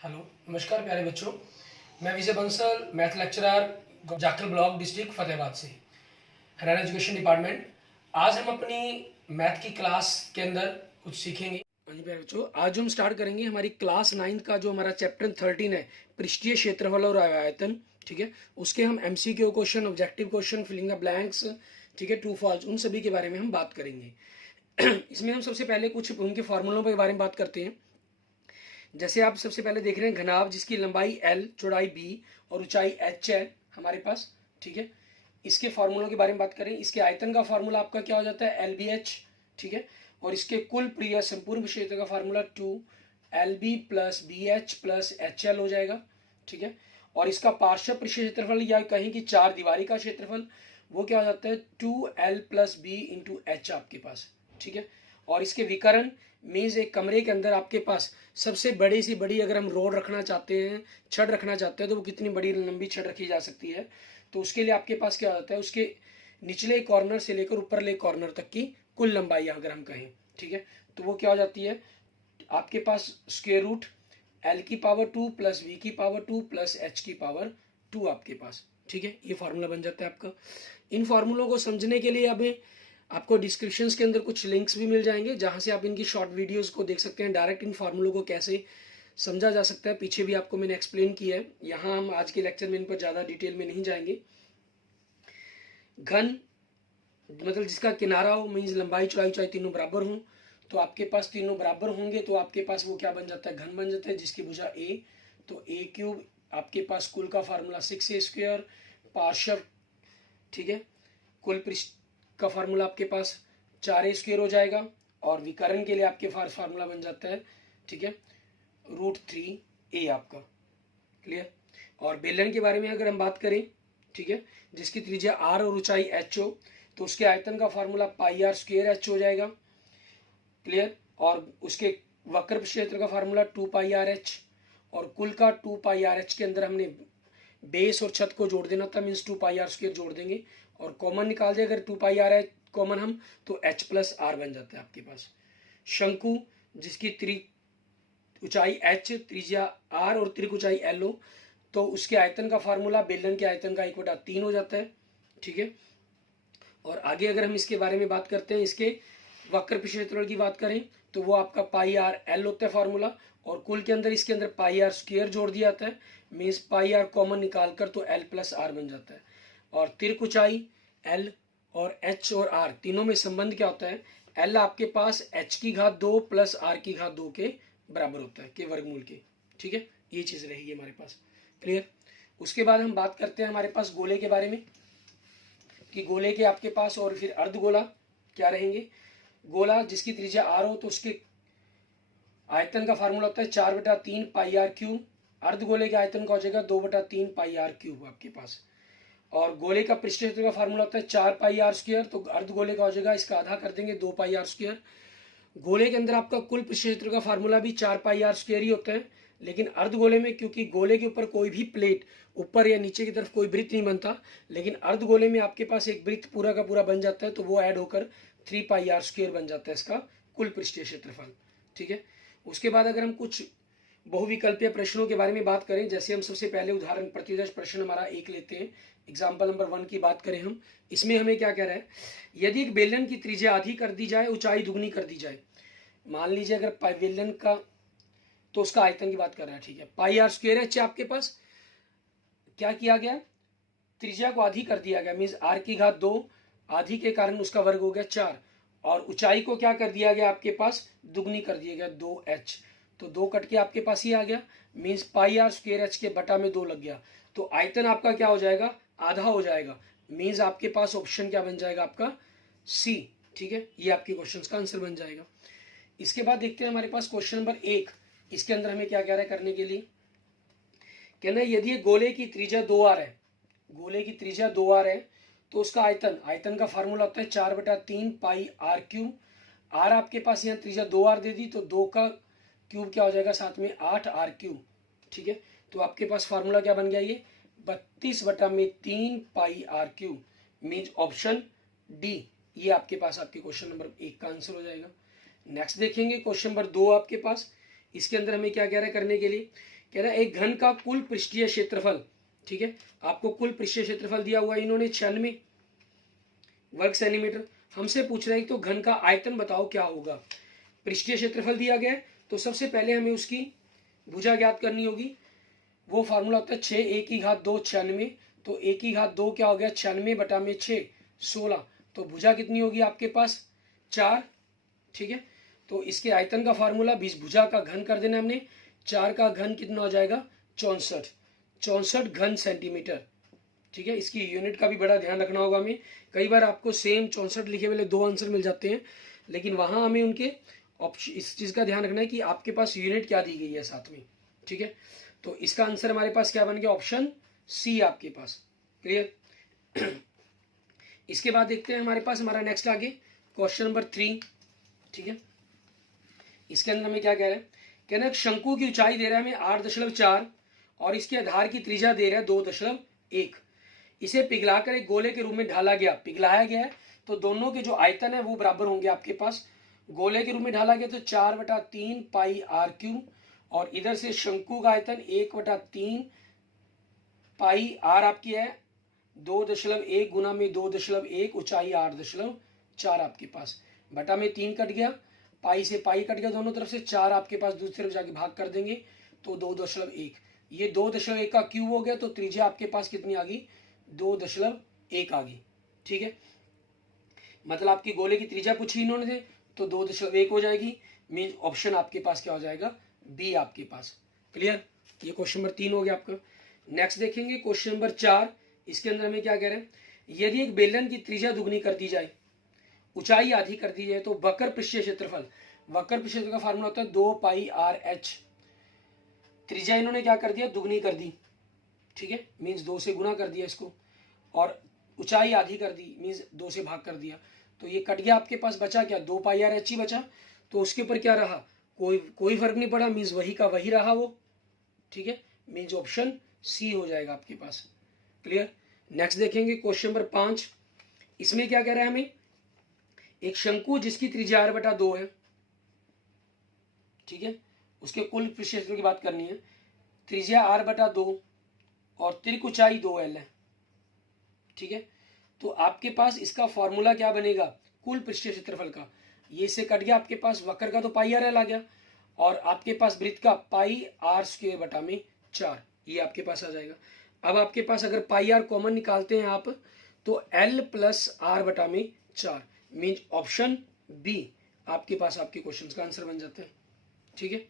Hello, नमस्कार प्यारे बच्चों। मैं Vijay Bansal, math lecturer, Jakhal block, district Fatehabad से, हरियाणा एजुकेशन डिपार्टमेंट। आज हम अपनी मैथ की क्लास के अंदर कुछ सीखेंगे। हाँ जी प्यारे बच्चों, आज हम स्टार्ट करेंगे हमारी क्लास 9 का जो हमारा चैप्टर 13 है, पृष्ठीय क्षेत्रफल और आयतन। ठीक है, उसके हम MCQ question, objective question, filling the blanks, ठीक है, ट्रू फॉल्स, उन सभी के बारे में हम बात करेंगे। इसमें हम सबसे पहले कुछ उनके फॉर्मूलों के बारे में बात करते हैं। जैसे आप सबसे पहले देख रहे हैं घनाभ, जिसकी लंबाई L, चौड़ाई B और ऊंचाई H है हमारे पास। ठीक है, इसके फार्मूलों के बारे में बात करें। इसके आयतन का फार्मूला आपका क्या हो जाता है, LBH। ठीक है, और इसके कुल प्रिय संपूर्ण क्षेत्र का formula 2LB plus BH plus HL हो जाएगा। ठीक है, और इसका पार्श्व पृष्ठ क्षेत्रफल या कहीं की चार दीवारी का क्षेत्रफल वो क्या हो जाता है, 2L plus B into H आपके पास। ठीक है, और इसके विकर्ण मीन्स एक कमरे के अंदर आपके पास सबसे बड़ी सी बड़ी अगर हम रोड रखना चाहते हैं, छड़ रखना चाहते हैं, तो वो कितनी बड़ी लंबी छड़ रखी जा सकती है। तो उसके लिए आपके पास क्या होता है, उसके निचले कॉर्नर से लेकर ऊपरले कॉर्नर तक की कुल लंबाई अगर हम कहें, ठीक है, तो वो क्या हो जाती है आपके पास स्क्वायर रूट L की पावर 2 प्लस V की पावर 2 प्लस H की पावर 2 आपके पास। ठीक है, ये फार्मूला बन जाता है आपका। इन फार्मूलों को समझने के लिए अब आपको डिस्क्रिप्शंस के अंदर कुछ लिंक्स भी मिल जाएंगे, जहां से आप इनकी शॉर्ट वीडियोस को देख सकते हैं। डायरेक्ट इन फार्मूलों को कैसे समझा जा सकता है पीछे भी आपको मैंने एक्सप्लेन किया है। यहाँ हम आज के लेक्चर में इन पर ज़्यादा डिटेल में नहीं जाएंगे। घन मतलब जिसका किनारा हो, मीन्स लंबाई चौड़ाई ऊंचाई तीनों बराबर हों, तो आपके पास तीनों बराबर होंगे तो आपके पास वो क्या बन जाता है, घन बन जाता है, जिसकी भुजा A। तो A³ आपके पास कुल का फार्मूला 6A², पार्श्व, ठीक है, कुल पृष्ठ का फार्मूला आपके पास 4A² हो जाएगा, और विकर्ण के लिए आपके पास फार्मूला बन जाता है, ठीक है, √3A आपका। क्लियर। और बेलन के बारे में अगर हम बात करें, ठीक है, जिसकी त्रिज्या R और ऊंचाई H हो, तो उसके आयतन का फार्मूला πr² H हो जाएगा। क्लियर। और उसके वक्र क्षेत्र का फार्मूला 2πrH, और कुल का 2πrH के अंदर हमने बेस और छत को जोड़ देना था, मीन्स 2πr² जोड़ देंगे, और कॉमन निकाल दे अगर 2πr कॉमन हम, तो H प्लस R बन जाता है आपके पास। शंकु जिसकी ऊंचाई H, त्रिज्या R और त्रिक ऊंचाई L हो, तो उसके आयतन का फार्मूला बेलन के आयतन का 1/3 हो जाता है। ठीक है, और आगे अगर हम इसके बारे में बात करते हैं, इसके वक्र क्षेत्रफल की बात करें, तो वो आपका πr/L होता है फार्मूला, और कुल के अंदर इसके अंदर πr² जोड़ दिया जाता है, मीन्स πr कॉमन निकाल कर तो L प्लस R बन जाता है। और त्रिक ऊंचाई L और H और R तीनों में संबंध क्या होता है, L आपके पास H⁻² प्लस R⁻² के बराबर होता है, के वर्गमूल के। ठीक है, ये चीज़ रहेगी हमारे पास। क्लियर। उसके बाद हम बात करते हैं हमारे पास गोले के बारे में, कि गोले के आपके पास और फिर अर्धगोला क्या रहेंगे। गोला जिसकी त्रिज्या R हो, तो उसके आयतन का फार्मूला होता है 4/3 πr³। अर्धगोले के आयतन का हो जाएगा 2/3 πr³ आपके पास। और गोले का पृष्ठ क्षेत्र का फार्मूला होता है 4πr², तो अर्धगोले का हो जाएगा, इसका आधा कर देंगे 2πr²। गोले के अंदर आपका कुल पृष्ठ क्षेत्र का फार्मूला भी 4πr² ही होता है, लेकिन अर्धगोले में क्योंकि गोले के ऊपर कोई भी प्लेट ऊपर या नीचे की तरफ कोई वृत्त नहीं बनता, लेकिन अर्धगोले में आपके पास एक वृत्त पूरा का पूरा बन जाता है, तो वो ऐड होकर 3πr² बन जाता है इसका कुल पृष्ठीय क्षेत्रफल। ठीक है, उसके बाद अगर हम कुछ बहुविकल्पीय प्रश्नों के बारे में बात करें, जैसे हम सबसे पहले उदाहरण प्रतिदर्श प्रश्न हमारा एक लेते हैं, एग्जाम्पल नंबर 1 की बात करें हम, इसमें हमें क्या कह रहा है, यदि एक बेलन की त्रिज्या आधी कर दी जाए, ऊंचाई दुगनी कर दी जाए। मान लीजिए अगर बेलन का, तो उसका आयतन की बात कर रहा है, ठीक है, πr² H आपके पास क्या किया गया, त्रिज्या को आधी कर दिया गया, मीन्स R⁻², आधी के कारण उसका वर्ग हो गया 4, और ऊंचाई को क्या कर दिया गया आपके पास, दुगनी कर दिया गया 2H, तो 2 कट के आपके पास ही आ गया, मीन्स πr² H के बटा में 2 लग गया, तो आयतन आपका क्या हो जाएगा, आधा हो जाएगा, मीन्स आपके पास ऑप्शन क्या बन जाएगा आपका, C। ठीक है, ये आपके क्वेश्चन का आंसर बन जाएगा। इसके बाद देखते हैं हमारे पास क्वेश्चन नंबर 1, इसके अंदर हमें क्या कह रहा है करने के लिए, कहना है यदि गोले की त्रिज्या 2r है, गोले की त्रिज्या 2r है, तो उसका आयतन का फार्मूला होता है 4/3 πr³। r आपके पास यहाँ त्रिज्या 2r दे दी, तो 2 का क्यूब क्या हो जाएगा साथ में 8r³। ठीक है, तो आपके पास फार्मूला क्या बन गया, ये 32/3 πr³, मीन्स ऑप्शन डी, ये आपके पास आपके क्वेश्चन नंबर 1 का आंसर हो जाएगा। नेक्स्ट देखेंगे क्वेश्चन नंबर 2 आपके पास, इसके अंदर हमें क्या कह रहा है करने के लिए, कह रहा है एक घन का कुल पृष्ठीय क्षेत्रफल, ठीक है, आपको कुल पृष्ठीय क्षेत्रफल दिया हुआ है इन्होंने 96 वर्ग सेंटीमीटर। हमसे पूछ रहा है तो घन का आयतन बताओ क्या होगा। पृष्ठीय क्षेत्रफल दिया गया है तो सबसे पहले हमें उसकी भुजा ज्ञात करनी होगी। वो फार्मूला होता है 6 × 96, तो 1/2 क्या हो गया 96/6 16, तो भुजा कितनी होगी आपके पास 4, ठीक है। तो इसके आयतन का फार्मूला 20 भुजा का घन कर देना हमने, 4 का घन कितना हो जाएगा 64 घन सेंटीमीटर, ठीक है। इसकी यूनिट का भी बड़ा ध्यान रखना होगा हमें, कई बार आपको सेम 64 लिखे हुए 2 आंसर मिल जाते हैं, लेकिन वहां हमें उनके ऑप्शन इस चीज का ध्यान रखना है कि आपके पास यूनिट क्या दी गई है साथ में, ठीक है। तो इसका आंसर हमारे पास क्या बन गया ऑप्शन सी आपके पास, क्लियर। इसके बाद देखते हैं हमारे पास हमारा नेक्स्ट आगे क्वेश्चन नंबर 3, ठीक है। इसके अंदर हमें क्या कह रहे हैं, कह रहे हैं शंकु की ऊंचाई दे रहा है हमें 8.4 और इसके आधार की त्रिज्या दे रहा है 2.1। इसे पिघलाकर एक गोले के रूप में पिघलाया गया है, तो दोनों के जो आयतन है वो बराबर होंगे आपके पास। गोले के रूप में ढाला गया तो 4/3 पाई r3, और इधर से शंकु का आयतन 1/3 पाई r आपकी है 2.1 गुना में 2.1, ऊंचाई 8.4 आपके पास, बटा में 3 कट गया, पाई से पाई कट गया दोनों तरफ से, 4 आपके पास दूसरी तरफ जाके भाग कर देंगे तो 2.1, ये 2.1 का क्यूब हो गया, तो त्रिज्या आपके पास कितनी आ गई 2.1 आ गई, ठीक है। मतलब आपकी गोले की त्रिज्या पूछी इन्होंने थे तो 2.1 हो जाएगी, मीन ऑप्शन आपके पास क्या हो जाएगा बी आपके पास, क्लियर। ये क्वेश्चन नंबर 3 हो गया आपका। नेक्स्ट देखेंगे क्वेश्चन नंबर 4। इसके अंदर हमें क्या कह रहे हैं, यदि एक बेलन की त्रिज्या दुगनी कर दी जाए, ऊंचाई आधी कर दी जाए, तो वक्र पृष्ठीय क्षेत्रफल, वक्र पृष्ठीय क्षेत्रफल का फार्मूला होता है 2 पाई RH। त्रिज्या इन्होंने क्या कर दिया दुगनी कर दी, ठीक है, मीन्स 2 से गुना कर दिया इसको, और ऊंचाई आधी कर दी मीन्स 2 से भाग कर दिया, तो ये कट गया आपके पास, बचा क्या 2 पाई RH ही बचा, तो उसके ऊपर क्या रहा कोई फर्क नहीं पड़ा, मीन्स वही का वही रहा वो, ठीक है, मीन्स ऑप्शन सी हो जाएगा आपके पास, क्लियर। नेक्स्ट देखेंगे क्वेश्चन नंबर 5। इसमें क्या कह रहा है हमें, एक शंकु जिसकी त्रिज्या r/2 है, ठीक है, उसके कुल पृष्ठीय क्षेत्र की बात करनी है, त्रिज्या r/2 और त्रिक ऊंचाई 2l है, ठीक है। तो आपके पास इसका फॉर्मूला क्या बनेगा कुल पृष्ठीय क्षेत्रफल का, ये से कट गया आपके पास, वक्र का तो पाई r l आ गया, और आपके पास वृत्त का पाई r²/4 ये आपके पास आ जाएगा। अब आपके पास अगर पाई r कॉमन निकालते हैं आप, तो l + r/4 means option B आपके पास आपके क्वेश्चन का आंसर बन जाता है, ठीक है।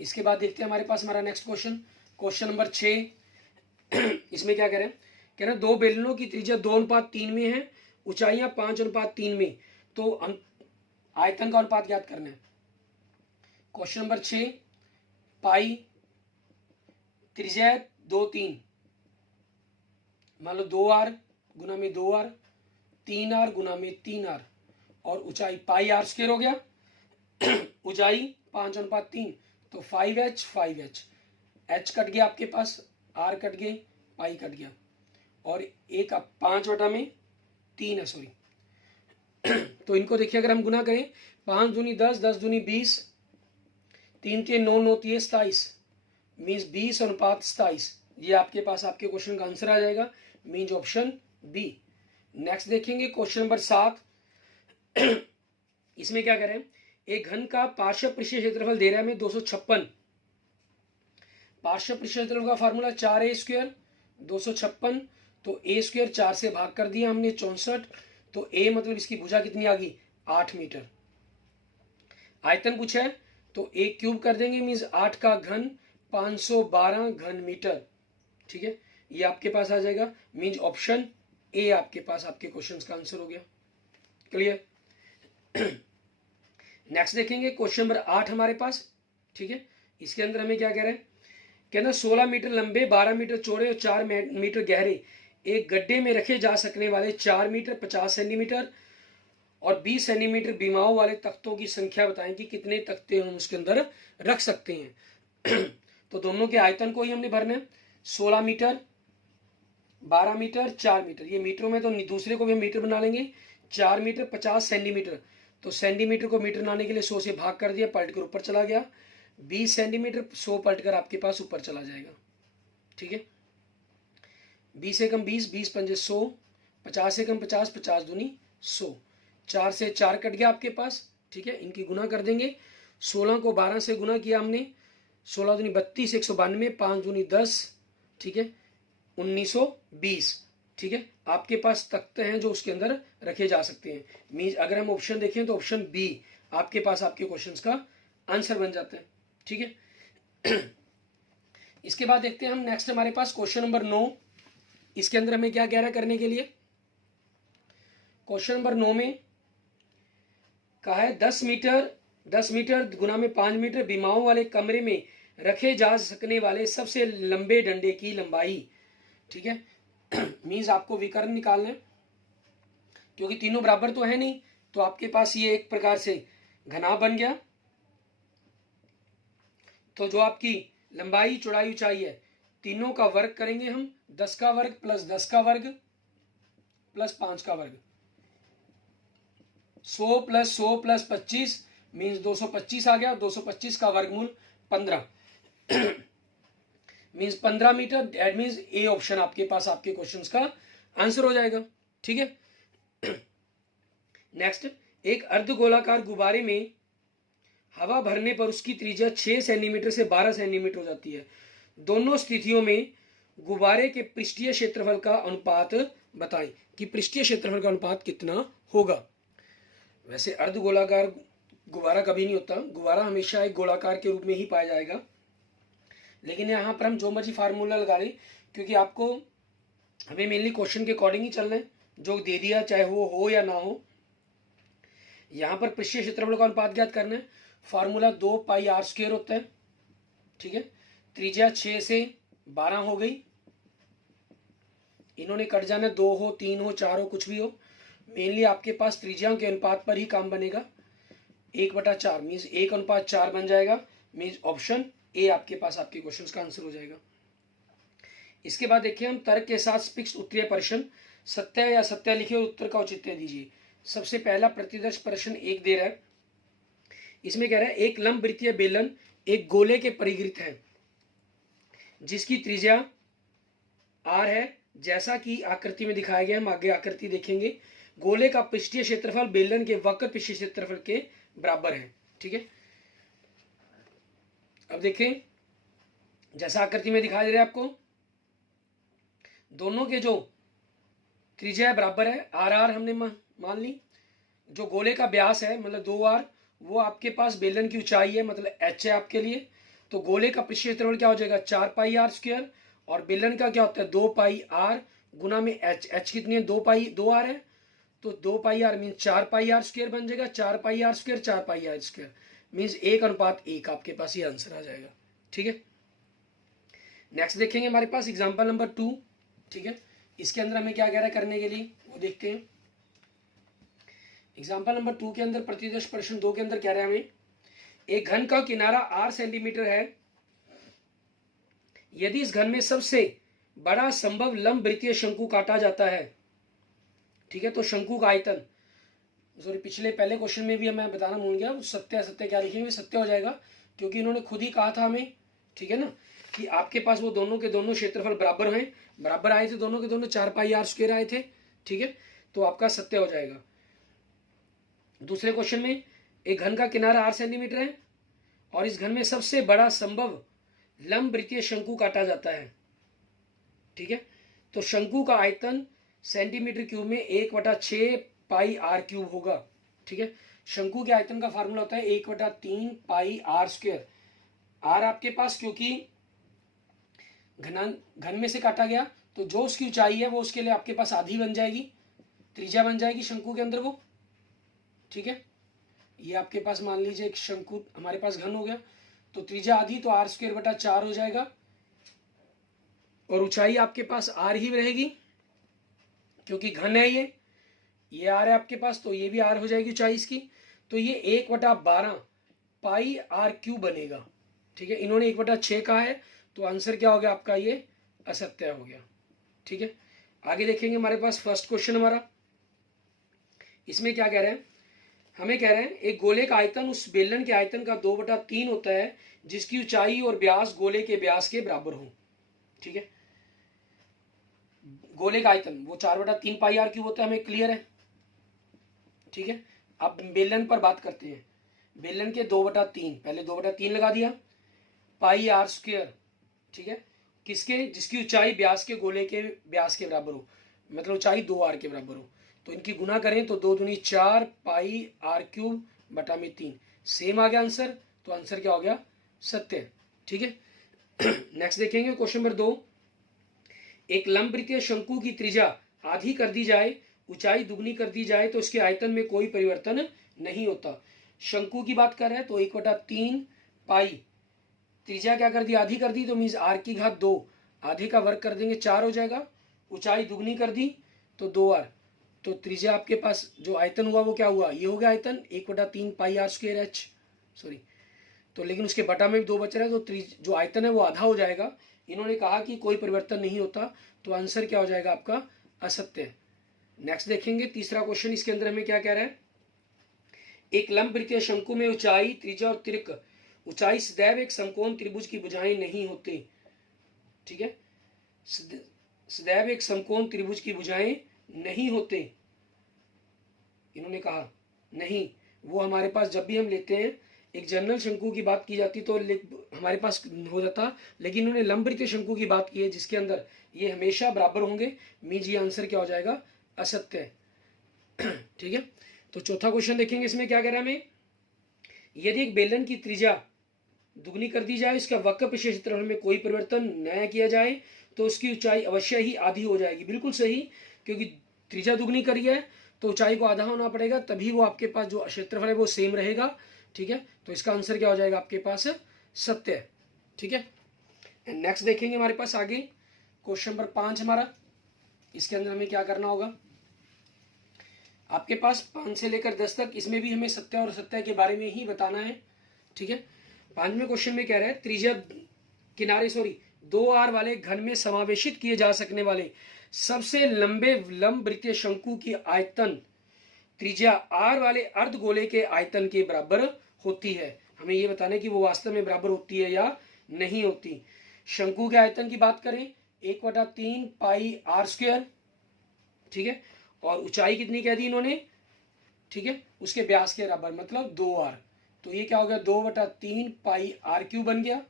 इसके बाद देखते हैं हमारे पास हमारा नेक्स्ट क्वेश्चन नंबर 6। इसमें क्या करें, कह रहे हैं 2 बेलनों की त्रिज्या 2:3 में है, ऊंचाइयां 5:3 में, तो हम आयतन का अनुपात ज्ञात करना है। क्वेश्चन नंबर 6, पाई त्रिज्या 2-3, मान लो 2r गुना में 2r, 3r गुना में 3r, और ऊंचाई पाई r² हो गया, ऊंचाई 5:3, तो 5h h कट गया आपके पास, r कट गए, पाई कट गया, और एक 5/3 है सॉरी। तो इनको देखिए अगर हम गुना करें, 5 दूनी 10, 10 दूनी 20, 3 के 9, 9 3 27, मीन्स 20:27, ये आपके पास आपके क्वेश्चन का आंसर आ जाएगा, मीन्स ऑप्शन बी। नेक्स्ट देखेंगे क्वेश्चन नंबर 7। इसमें क्या करें, एक घन का पार्श्व पृष्ठीय क्षेत्रफल दे रहा है हमें 256, पार्श्व पृष्ठीय क्षेत्रफल का फार्मूला 4a², 256, तो a² 4 से भाग कर दिया हमने 64, तो a मतलब इसकी भुजा कितनी आ गई 8 मीटर। आयतन पूछा है तो a³ कर देंगे, मीन्स 8 का घन 512 घन मीटर, ठीक है, ये आपके पास आ जाएगा, मीन्स ऑप्शन ए आपके पास आपके क्वेश्चन का आंसर हो गया, क्लियर। नेक्स्ट देखेंगे क्वेश्चन नंबर 8 हमारे पास, ठीक है। इसके अंदर हमें क्या कह रहे हैं, कहना 16 मीटर लंबे, 12 मीटर चौड़े और 4 मीटर गहरे एक गड्ढे में रखे जा सकने वाले 4 मीटर 50 सेंटीमीटर और 20 सेंटीमीटर बीमाओं वाले तख्तों की संख्या बताएं कि कितने तख्ते हम उसके अंदर रख सकते हैं। तो दोनों के आयतन को ही हमने भरना है, 16 मीटर, 12 मीटर, 4 मीटर, ये मीटरों में तो दूसरे को भी हम मीटर बना लेंगे, 4 मीटर 50 सेंटीमीटर, तो सेंटीमीटर को मीटर बनाने के लिए 100 से भाग कर दिया, पलट कर ऊपर चला गया, 20 सेंटीमीटर, 100 पलटकर आपके पास ऊपर चला जाएगा। ठीक है, 20 से कम 20, 20 पंजे 100, 50 से कम 50, 50 दूनी 100, 4 से 4 कट गया आपके पास। ठीक है, इनकी गुना कर देंगे। 16 को 12 से गुना किया हमने, 16 दूनी 32, 192, 5 दूनी 10। ठीक है, 1920। ठीक है, आपके पास तख्ते हैं जो उसके अंदर रखे जा सकते हैं। मीन्स अगर हम ऑप्शन देखें तो ऑप्शन बी आपके पास आपके क्वेश्चंस का आंसर बन जाता है। ठीक है, इसके बाद देखते हैं हम नेक्स्ट हमारे पास क्वेश्चन नंबर 9। इसके अंदर हमें क्या कह रहा है करने के लिए। क्वेश्चन नंबर 9 में कहा है 10 मीटर गुना में 5 मीटर बीमाओं वाले कमरे में रखे जा सकने वाले सबसे लंबे डंडे की लंबाई। ठीक है, मीन्स आपको विकर्ण निकालना है, क्योंकि तीनों बराबर तो है नहीं, तो आपके पास ये एक प्रकार से घनाभ बन गया। तो जो आपकी लंबाई चौड़ाई ऊंचाई है, तीनों का वर्ग करेंगे हम, 10 का वर्ग प्लस 10 का वर्ग प्लस 5 का वर्ग, 100 प्लस 100 प्लस 25 मीन्स 225 आ गया। 225 का वर्गमूल 15 means 15 metre. That means A option आपके पास आपके क्वेश्चंस का आंसर हो जाएगा। ठीक है, नेक्स्ट, एक अर्धगोलाकार गुब्बारे में हवा भरने पर उसकी त्रिज्या 6 सेंटीमीटर से 12 सेंटीमीटर हो जाती है। दोनों स्थितियों में गुब्बारे के पृष्ठीय क्षेत्रफल का अनुपात बताएं कि पृष्ठीय क्षेत्रफल का अनुपात कितना होगा। वैसे अर्धगोलाकार गुब्बारा कभी नहीं होता, गुब्बारा हमेशा एक गोलाकार के रूप में ही पाया जाएगा। लेकिन यहाँ पर हम जो मर्जी फार्मूला लगा लें, क्योंकि आपको हमें मेनली क्वेश्चन के अकॉर्डिंग ही चलना है, जो दे दिया चाहे वो हो या ना हो। यहाँ पर पृष्ठीय क्षेत्रफल का अनुपात ज्ञात करना है। फार्मूला 2 पाई आर स्क्वायर होता है। ठीक है, त्रिज्या 6 से 12 हो गई, इन्होंने कट जाना, 2 हो 3 हो 4 हो कुछ भी हो। मेनली आपके पास त्रिज्याओं के अनुपात पर ही काम बनेगा। 1/4 मीन्स 1:4 बन जाएगा। मीन्स ऑप्शन ए आपके पास आपके क्वेश्चन का आंसर हो जाएगा। इसके बाद देखिए हम तर्क के साथ फिक्स उत्तरीय प्रश्न, सत्य या सत्य लिखिए और उत्तर का औचित्य दीजिए। सबसे पहला प्रतिदर्श प्रश्न 1 दे रहा है। इसमें कह रहा है एक लंब वृत्तीय बेलन एक गोले के परिवृत्त है जिसकी त्रिज्या आर है, जैसा कि आकृति में दिखाया गया। हम आगे आकृति देखेंगे। गोले का पृष्ठीय क्षेत्रफल बेलन के वक्र पृष्ठीय क्षेत्रफल के बराबर है। ठीक है, अब देखें जैसा आकृति में दिखाई दे रहा है आपको, दोनों के जो त्रिज्या बराबर है, आर आर हमने मान ली। जो गोले का व्यास है मतलब 2r, वो आपके पास बेलन की ऊंचाई है मतलब h है आपके लिए। तो गोले का पृष्ठीय क्षेत्रफल क्या हो जाएगा 4 पाई आर स्क्वायर, और बेलन का क्या होता है 2 पाई आर गुना में h कितनी है 2 आर है, तो 2 pi r mean 4 pi r square बन जाएगा। 4 pi r square 4 pi r square means 1:1 आपके पास ये आंसर आ जाएगा। ठीक है, नेक्स्ट देखेंगे हमारे पास एग्जाम्पल नंबर 2। ठीक है, इसके अंदर हमें क्या कह रहा है करने के लिए वो देखते हैं। एग्जाम्पल नंबर 2 के अंदर प्रतिदर्श प्रश्न 2 के अंदर कह रहा है हमें एक घन का किनारा 8 सेंटीमीटर है। यदि इस घन में सबसे बड़ा संभव लंब वृत्तीय शंकु काटा जाता है। ठीक है, तो शंकु का आयतन, सॉरी पिछले पहले क्वेश्चन में भी हमें बताना भूल गया, सत्य सत्य क्या लिखेंगे, सत्य हो जाएगा, क्योंकि इन्होंने खुद ही कहा था हमें। ठीक है ना, कि आपके पास वो दोनों के दोनों क्षेत्रफल बराबर हैं, बराबर आए थे दोनों के दोनों 4 पाई आर स्क्वायर आए थे। ठीक है, तो आपका सत्य हो जाएगा। दूसरे क्वेश्चन में एक घन का किनारा 8 सेंटीमीटर है और इस घन में सबसे बड़ा संभव लंब वृत्तीय शंकु काटा जाता है। ठीक है, तो शंकु का आयतन सेंटीमीटर क्यूब में 1/6 पाई आर क्यूब होगा। ठीक है, शंकु के आयतन का फार्मूला होता है 1/3 पाई आर स्क्वायर। आर आपके पास क्योंकि घन में से काटा गया, तो जो उसकी ऊंचाई है वो उसके लिए आपके पास आधी बन जाएगी, त्रिज्या बन जाएगी शंकु के अंदर वो। ठीक है, ये आपके पास मान लीजिए एक शंकु हमारे पास घन हो गया, तो त्रिज्या आधी, तो r²/4 हो जाएगा, और ऊंचाई आपके पास r ही रहेगी क्योंकि घन है ये r है आपके पास, तो ये भी r हो जाएगी ऊंचाई इसकी। तो ये 1/12 पाई आर क्यूब बनेगा। ठीक है, इन्होंने 1/6 कहा है, तो आंसर क्या हो गया आपका, ये असत्य हो गया। ठीक है, आगे देखेंगे हमारे पास फर्स्ट क्वेश्चन हमारा। इसमें क्या कह रहे हैं, हमें कह रहे हैं एक गोले का आयतन उस बेलन के आयतन का 2/3 होता है जिसकी ऊंचाई और व्यास गोले के व्यास के बराबर हो। ठीक है, गोले का आयतन वो 4/3 पाई आर क्यूब होता है, हमें क्लियर है। ठीक है, अब बेलन पर बात करते हैं। बेलन के 2/3, पहले 2/3 लगा दिया, पाई आर स्क्वायर। ठीक है, किसके, जिसकी ऊंचाई व्यास के गोले के व्यास के बराबर हो, मतलब ऊंचाई 2r के बराबर हो। तो इनकी गुना करें तो 2 दूनी 4 पाई आर क्यूब बटा में 3, सेम आ गया आंसर। तो आंसर क्या हो गया, सत्य। ठीक है, नेक्स्ट देखेंगे क्वेश्चन नंबर 2। एक लंबवृत्तीय शंकु की त्रिज्या आधी कर दी जाए, ऊंचाई दुगनी कर दी जाए तो उसके आयतन में कोई परिवर्तन नहीं होता। शंकु की बात कर रहे हैं तो 1/3 पाई, त्रिज्या क्या कर दी, आधी कर दी, तो मीन्स r की घात 2, आधे का वर्ग कर देंगे 4 हो जाएगा, ऊंचाई दुगनी कर दी तो 2r, तो त्रिज्या आपके पास जो आयतन हुआ वो क्या हुआ, ये हो गया आयतन 1/3 पाई आर स्क्वायर एच, सॉरी। तो लेकिन उसके बटा में भी 2 बच रहा है, तो जो आयतन है वो आधा हो जाएगा। इन्होंने कहा कि कोई परिवर्तन नहीं होता, तो आंसर क्या हो जाएगा आपका, असत्य। नेक्स्ट देखेंगे तीसरा क्वेश्चन, इसके अंदर हमें क्या कह रहा है। एक लंबवृत्तीय शंकु में ऊंचाई, त्रिज्या और तिर्क, ऊंचाई सदैव एक समकोण त्रिभुज की भुजाएं नहीं होते। ठीक है, सदैव एक समकोण त्रिभुज की भुजाएं नहीं होते, इन्होंने कहा नहीं। वो हमारे पास जब भी हम लेते हैं एक जनरल शंकु की बात की जाती तो हमारे पास हो जाता, लेकिन इन्होंने लंबवृत्तीय शंकु की बात की है जिसके अंदर ये हमेशा बराबर होंगे, मीन्स ये आंसर क्या हो जाएगा, असत्य है। ठीक है, तो चौथा क्वेश्चन देखेंगे, इसमें क्या कह रहा है हमें। यदि एक बेलन की त्रिज्या दुगनी कर दी जाए, इसका वक्र विशेष क्षेत्रफल में कोई परिवर्तन न किया जाए तो उसकी ऊंचाई अवश्य ही आधी हो जाएगी। बिल्कुल सही, क्योंकि त्रिज्या दुगनी करी है तो ऊंचाई को आधा होना पड़ेगा, तभी वो आपके पास जो क्षेत्रफल है वो सेम रहेगा। ठीक है, तो इसका आंसर क्या हो जाएगा आपके पास, सत्य है। ठीक है, नेक्स्ट देखेंगे हमारे पास आगे क्वेश्चन नंबर 5 हमारा। इसके अंदर हमें क्या करना होगा, आपके पास 5 से लेकर 10 तक, इसमें भी हमें सत्य और असत्य के बारे में ही बताना है। ठीक है, 5वें क्वेश्चन में कह रहा है त्रिज्या किनारे 2r वाले घन में समावेशित किए जा सकने वाले सबसे लंबे लंबवृत्तीय शंकु की आयतन त्रिज्या r वाले अर्धगोले के आयतन के बराबर होती है। हमें यह बताना है कि वो वास्तव में बराबर होती है या नहीं होती। शंकु के आयतन की बात करें 1/3 पाई आर स्क्वायर। ठीक है, और ऊंचाई कितनी कह दी इन्होंने, ठीक है, उसके व्यास के बराबर, मतलब 2r। तो ये क्या हो गया, 2/3 पाई आर क्यूब बन गया,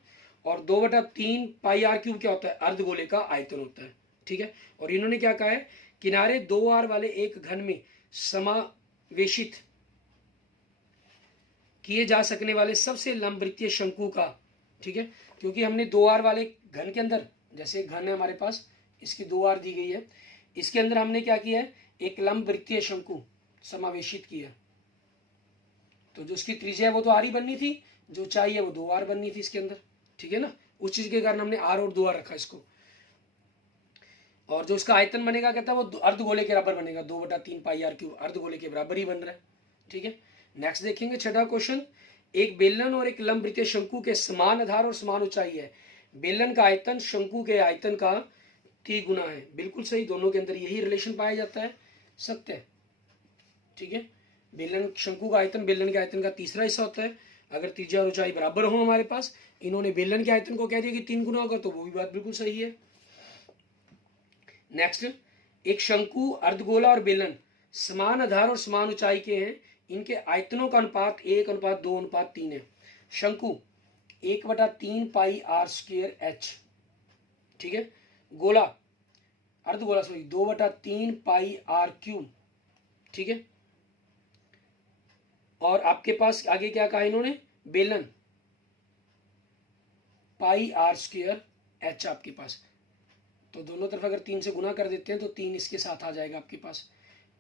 और 2/3 पाई आर क्यूब क्या होता है, अर्धगोले का आयतन होता है। ठीक है, और इन्होंने क्या कहा है, किनारे 2r वाले एक घन में समावेशित किए जा सकने वाले सबसे लंबवृत्तीय शंकु का। ठीक है, क्योंकि हमने 2r वाले घन के अंदर, जैसे घन है हमारे पास, इसकी 2r दी गई है, इसके अंदर हमने क्या किया है, एक लंबवृत्तीय शंकु समावेशित किया। तो जो उसकी त्रिज्या है वो तो आर ही बननी थी, जो ऊंचाई है वो 2r बननी थी इसके अंदर। ठीक है ना, उस चीज के कारण हमने r और 2r रखा इसको। और जो उसका आयतन बनेगा कहता है वो अर्धगोले के बराबर बनेगा, 2/3 पाई आर क्यूब अर्धगोले के बराबर ही बन रहा है। ठीक है, नेक्स्ट देखेंगे छठा क्वेश्चन। एक बेलन और एक लंबवृत्तीय शंकु के समान आधार और समान ऊंचाई है, बेलन का आयतन शंकु के आयतन का 3 गुना है। बिल्कुल सही, दोनों के अंदर यही रिलेशन पाया जाता है, सत्य है। ठीक है, बेलन शंकु का आयतन बेलन के आयतन का तीसरा हिस्सा होता है। अगर त्रिज्या और ऊंचाई बराबर हो हमारे पास, इन्होंने बेलन के आयतन को कह दिया कि 3 गुना होगा, तो वो भी बात बिल्कुल सही है। नेक्स्ट, एक शंकु, अर्धगोला और बेलन समान आधार और समान ऊंचाई के हैं, इनके आयतनों का अनुपात 1:2:3 है। शंकु 1/3 पाई आर स्क्वायर एच। ठीक है, गोला अर्धगोला 2/3 पाई आर क्यूब। ठीक है, और आपके पास आगे क्या कहा इन्होंने, बेलन पाई आर स्क्वायर एच आपके पास। तो दोनों तरफ अगर 3 से गुना कर देते हैं तो 3 इसके साथ आ जाएगा आपके पास।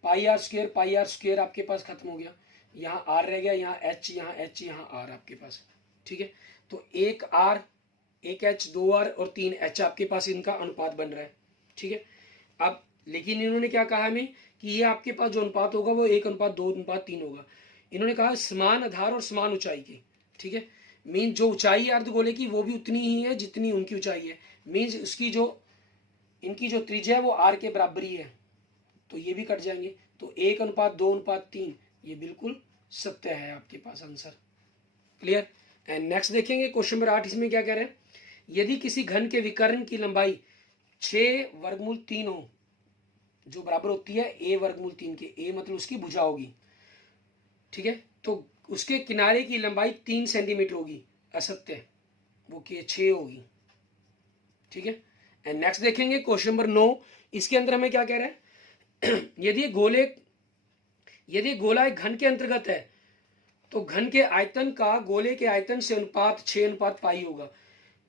पाई आर स्क्वायर आपके पास खत्म हो गया, यहाँ आर रह गया, यहाँ एच, यहाँ एच, यहाँ आर आपके पास। ठीक है, तो 1 आर 1 एच 2 आर और 3 एच आपके पास इनका अनुपात बन रहा है। ठीक है, अब लेकिन इन्होंने क्या कहा हमें कि ये आपके पास जो अनुपात होगा वो 1:2:3 होगा। इन्होंने कहा समान आधार और समान ऊंचाई के। ठीक है, मीन जो ऊंचाई है अर्धगोले की वो भी उतनी ही है जितनी उनकी ऊंचाई है, मीन्स उसकी जो इनकी जो त्रिज्या है वो आर के बराबर ही है, तो ये भी कट जाएंगे। तो 1:2:3 ये बिल्कुल सत्य है आपके पास आंसर। क्लियर। एंड नेक्स्ट देखेंगे क्वेश्चन नंबर 8। इसमें क्या कह रहे हैं, यदि किसी घन के विकर्ण की लंबाई 6 वर्गमूल 3 हो, जो बराबर होती है a वर्गमूल 3 के, a मतलब उसकी भुजा होगी, ठीक है, तो उसके किनारे की लंबाई 3 सेंटीमीटर होगी, असत्य, वो 6 होगी, ठीक है। एंड नेक्स्ट देखेंगे क्वेश्चन नंबर 9। इसके अंदर हमें क्या कह रहा है यदि गोला एक घन के अंतर्गत है तो घन के आयतन का गोले के आयतन से अनुपात 6:पाई होगा।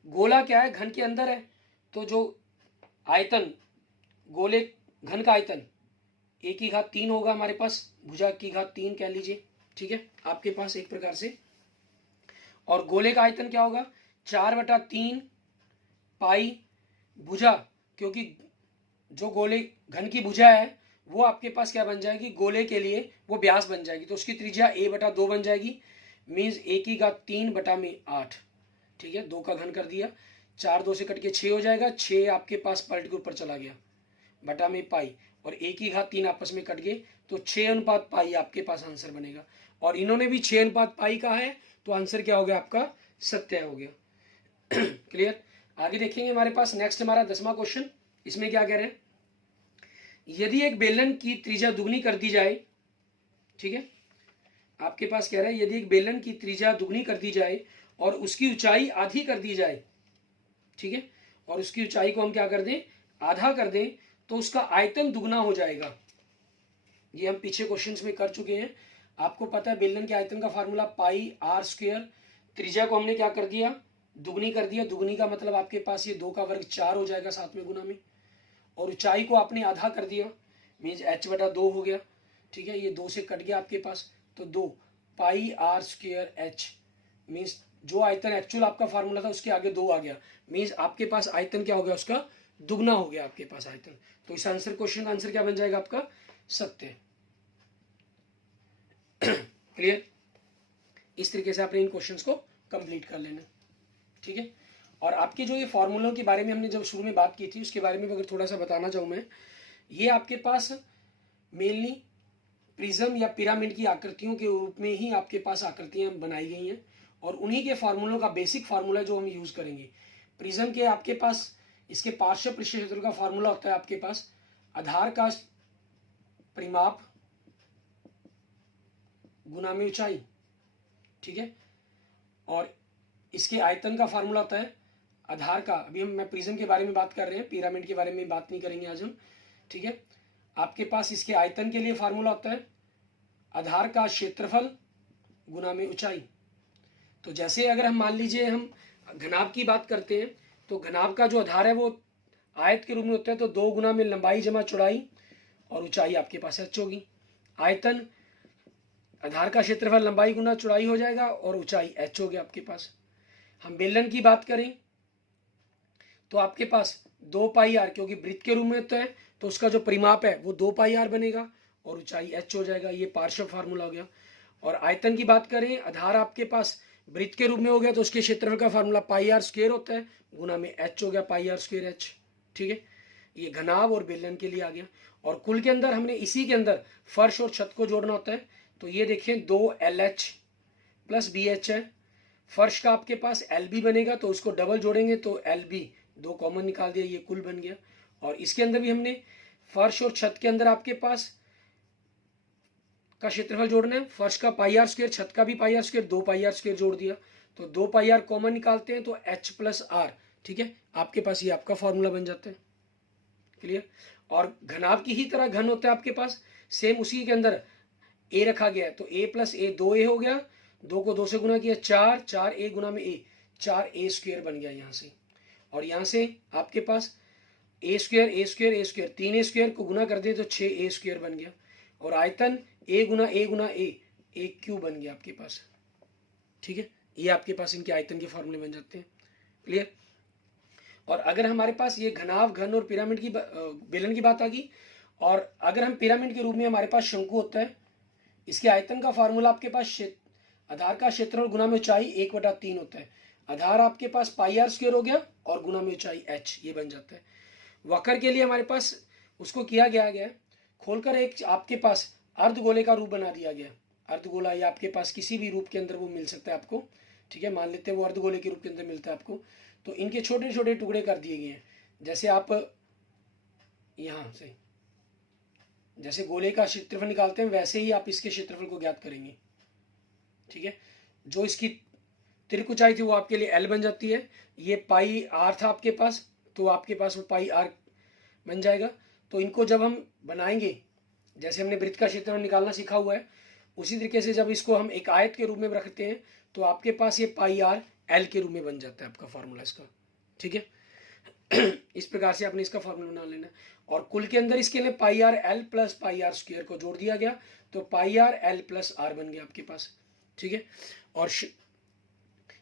गोला क्या है, घन के अंदर है, तो जो आयतन गोले घन का आयतन a⁻³ होगा हमारे पास, भुजा की⁻³ कह लीजिए, ठीक है, आपके पास एक प्रकार से। और गोले का आयतन क्या होगा, 4/3 पाई भुजा, क्योंकि जो गोले घन की भुजा है वो आपके पास क्या बन जाएगी, गोले के लिए वो व्यास बन जाएगी, तो उसकी त्रिज्या a/2 बन जाएगी, मीन्स a⁻3/8, ठीक है, 2 का घन कर दिया, 4 2 से कट के 6 हो जाएगा, 6 आपके पास पलट के ऊपर चला गया बटा में पाई, और a⁻3 आपस में कट गए, तो 6:पाई आपके पास आंसर बनेगा। और इन्होंने भी 6:पाई का है, तो आंसर क्या हो गया आपका, सत्य हो गया। क्लियर। आगे देखेंगे हमारे पास नेक्स्ट हमारा 10वां क्वेश्चन। इसमें क्या कह रहे हैं, यदि एक बेलन की त्रिज्या दुगनी कर दी जाए, ठीक है, आपके पास कह रहा है यदि एक बेलन की त्रिज्या दुगनी कर दी जाए और उसकी ऊंचाई आधी कर दी जाए, ठीक है, और उसकी ऊंचाई को हम क्या कर दें, आधा कर दें, तो उसका आयतन दुगना हो जाएगा। ये हम पीछे क्वेश्चंस में कर चुके हैं। आपको पता है बेलन के आयतन का फार्मूला πr², त्रिज्या को हमने क्या कर दिया, दुगनी कर दिया। दुगनी का मतलब आपके पास ये 2 का वर्ग 4 हो जाएगा 7 में गुना में, और ऊंचाई को आपने आधा कर दिया, मीन्स h/2 हो गया, ठीक है, ये 2 से कट गया आपके पास, तो 2 πr²h, मीन्स जो आयतन एक्चुअल आपका फार्मूला था उसके आगे 2 आ गया, मीन्स आपके पास आयतन क्या हो गया, उसका दुगना हो गया आपके पास आयतन। तो इस आंसर क्वेश्चन का आंसर क्या बन जाएगा आपका, सत्य। क्लियर। इस तरीके से आपने इन क्वेश्चंस को कंप्लीट कर लेना, ठीक है। और आपके जो ये फॉर्मूलों के बारे में हमने जब शुरू में बात की थी उसके बारे में अगर थोड़ा सा बताना चाहूँ मैं, ये आपके पास मेनली प्रिज्म या पिरामिड की आकृतियों के रूप में ही आपके पास आकृतियां बनाई गई हैं, और उन्हीं के फार्मूलों का बेसिक फार्मूला जो हम यूज करेंगे। प्रिज्म के आपके पास इसके पार्श्व पृष्ठ क्षेत्र का फार्मूला होता है आपके पास आधार का परिमाप गुना में ऊंचाई, ठीक है, और इसके आयतन का फार्मूला होता है आधार का, अभी मैं प्रिज्म के बारे में बात कर रहे हैं, पिरामिड के बारे में बात नहीं करेंगे आज हम, ठीक है। आपके पास इसके आयतन के लिए फार्मूला होता है आधार का क्षेत्रफल गुना में ऊंचाई। तो जैसे अगर हम मान लीजिए हम घनाभ की बात करते हैं, तो घनाभ का जो आधार है वो आयत के रूप में होता है, तो 2 गुना में लंबाई जमा चौड़ाई, और ऊंचाई आपके पास h होगी। आयतन आधार का क्षेत्रफल लंबाई गुना चौड़ाई हो जाएगा, और ऊंचाई h हो गया आपके पास। हम बेलन की बात करें तो आपके पास 2πr, क्योंकि वृत्त के रूप में होता है तो उसका जो परिमाप है वो 2πr बनेगा, और ऊंचाई h हो जाएगा। ये पार्श्व फार्मूला हो गया। और आयतन की बात करें, आधार आपके पास वृत्त के रूप में हो गया तो उसके क्षेत्रफल का फार्मूला πr² होता है, गुना में h हो गया πr²h, ठीक है। ये घनाभ और बेलन के लिए आ गया। और कुल के अंदर हमने इसी के अंदर फर्श और छत को जोड़ना होता है, तो ये देखें 2LH प्लस BH है। फर्श का आपके पास LB बनेगा, तो उसको डबल जोड़ेंगे तो LB, 2 कॉमन निकाल दिया, ये कुल बन गया। और इसके अंदर भी हमने फर्श और छत के अंदर आपके पास का क्षेत्रफल जोड़ना है, फर्श का πr², छत का भी πr², 2πr² जोड़ दिया, तो 2πr कॉमन निकालते हैं तो h प्लस r, ठीक है, आपके पास ये आपका फॉर्मूला बन जाता है। क्लियर। और घनाभ की ही तरह घन होता है आपके पास, सेम उसी के अंदर a रखा गया है, तो a प्लस a 2a हो गया, 2 को 2 से गुना किया 4, 4a गुना में a, 4a² बन गया यहाँ से। और यहाँ से आपके पास a², 3a² को गुना कर दे तो 6a² बन गया, और आयतन a गुना a, a³ बन गया आपके पास, ठीक है। ये आपके पास इनके आयतन के फॉर्मूले बन जाते हैं। क्लियर। और अगर हमारे पास ये घनाभ, घन और पिरामिड की बेलन की बात आ गई, और अगर हम पिरामिड के रूप में हमारे पास शंकु होता है, इसके आयतन का फार्मूला आपके पास आधार का क्षेत्रफल गुना में ऊंचाई 1/3 होता है। आधार आपके पास πr² हो गया, और गुना में ऊंचाई h, ये बन जाता है। वक्र के लिए हमारे पास उसको किया गया है खोलकर एक आपके पास अर्धगोले का रूप बना दिया गया। अर्धगोला या आपके पास किसी भी रूप के अंदर वो मिल सकता है आपको, ठीक है। मान लेते हैं वो अर्धगोले के रूप के अंदर मिलता है आपको, तो इनके छोटे छोटे टुकड़े कर दिए गए हैं। जैसे आप यहाँ से जैसे गोले का क्षेत्रफल निकालते हैं वैसे ही आप इसके क्षेत्रफल को ज्ञात करेंगे, ठीक है। जो इसकी त्रिक ऊंचाई थी वो आपके लिए एल बन जाती है। ये पाई आर था आपके पास, तो आपके पास वो पाई आर बन जाएगा। तो इनको जब हम बनाएंगे, जैसे हमने वृत्त का क्षेत्रफल निकालना सीखा हुआ है, उसी तरीके से जब इसको हम एक आयत के रूप में रखते हैं तो आपके पास ये पाई आर एल के रूप में बन जाता है आपका फॉर्मूला इसका, ठीक है। इस प्रकार से आपने इसका फॉर्मूला बना लेना। और कुल के अंदर इसके लिए pi r l plus pi r square को जोड़ दिया गया, तो pi r l plus r बन गया आपके पास, ठीक है। और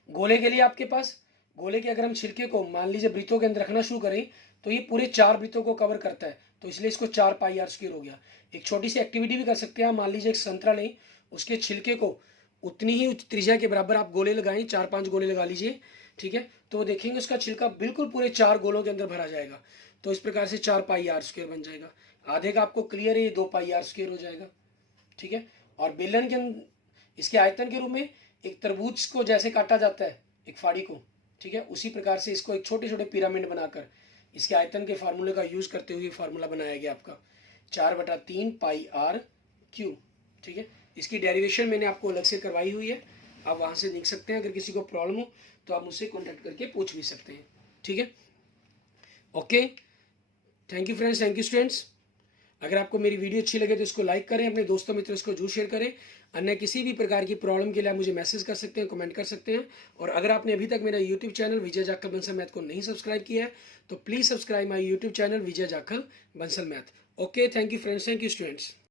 गोले के लिए आपके पास, गोले के अगर हम छिलके को मान लीजिए वृत्तों के अंदर रखना शुरू करें तो ये पूरे 4 वृत्तों को कवर करता है, तो इसलिए इसको 4 पाई आर स्क्वायर हो गया। एक छोटी सी एक्टिविटी भी कर सकते हैं, मान लीजिए एक संतरा लें, उसके छिलके को उतनी ही त्रिज्या के बराबर आप गोले लगाएं, 4-5 गोले लगा लीजिए, ठीक है। तो देखेंगे उसका छिलका बिल्कुल पूरे 4 गोलों के अंदर भरा जाएगा। तो इस प्रकार से 4 पाई आर स्क्वायर बन जाएगा। आधे का आपको क्लियर है, ये 2 पाई आर स्क्वायर हो जाएगा, ठीक है। और बेलन के इसके आयतन के रूप में एक तरबूज को जैसे काटा जाता है एक फाड़ी को, ठीक है, उसी प्रकार से इसको एक छोटे छोटे पिरामिड बनाकर इसके आयतन के फार्मूले का यूज करते हुए फार्मूला बनाया गया आपका 4/3 पाई आर क्यूब, ठीक है। इसकी डेरिवेशन मैंने आपको अलग से करवाई हुई है, आप वहां से देख सकते हैं। अगर किसी को प्रॉब्लम हो तो आप मुझसे कॉन्टैक्ट करके पूछ भी सकते हैं, ठीक है। Okay, thank you friends, thank you students. अगर आपको मेरी वीडियो अच्छी लगे तो इसको लाइक करें, अपने दोस्तों मित्रों इसको जरूर शेयर करें। अन्य किसी भी प्रकार की प्रॉब्लम के लिए आप मुझे मैसेज कर सकते हैं, कमेंट कर सकते हैं। और अगर आपने अभी तक मेरा यूट्यूब चैनल विजय जाखल बंसल मैथ को नहीं सब्सक्राइब किया है तो please subscribe my YouTube channel Vijay Jakhal Bansal math. Okay, thank you friends, thank you students.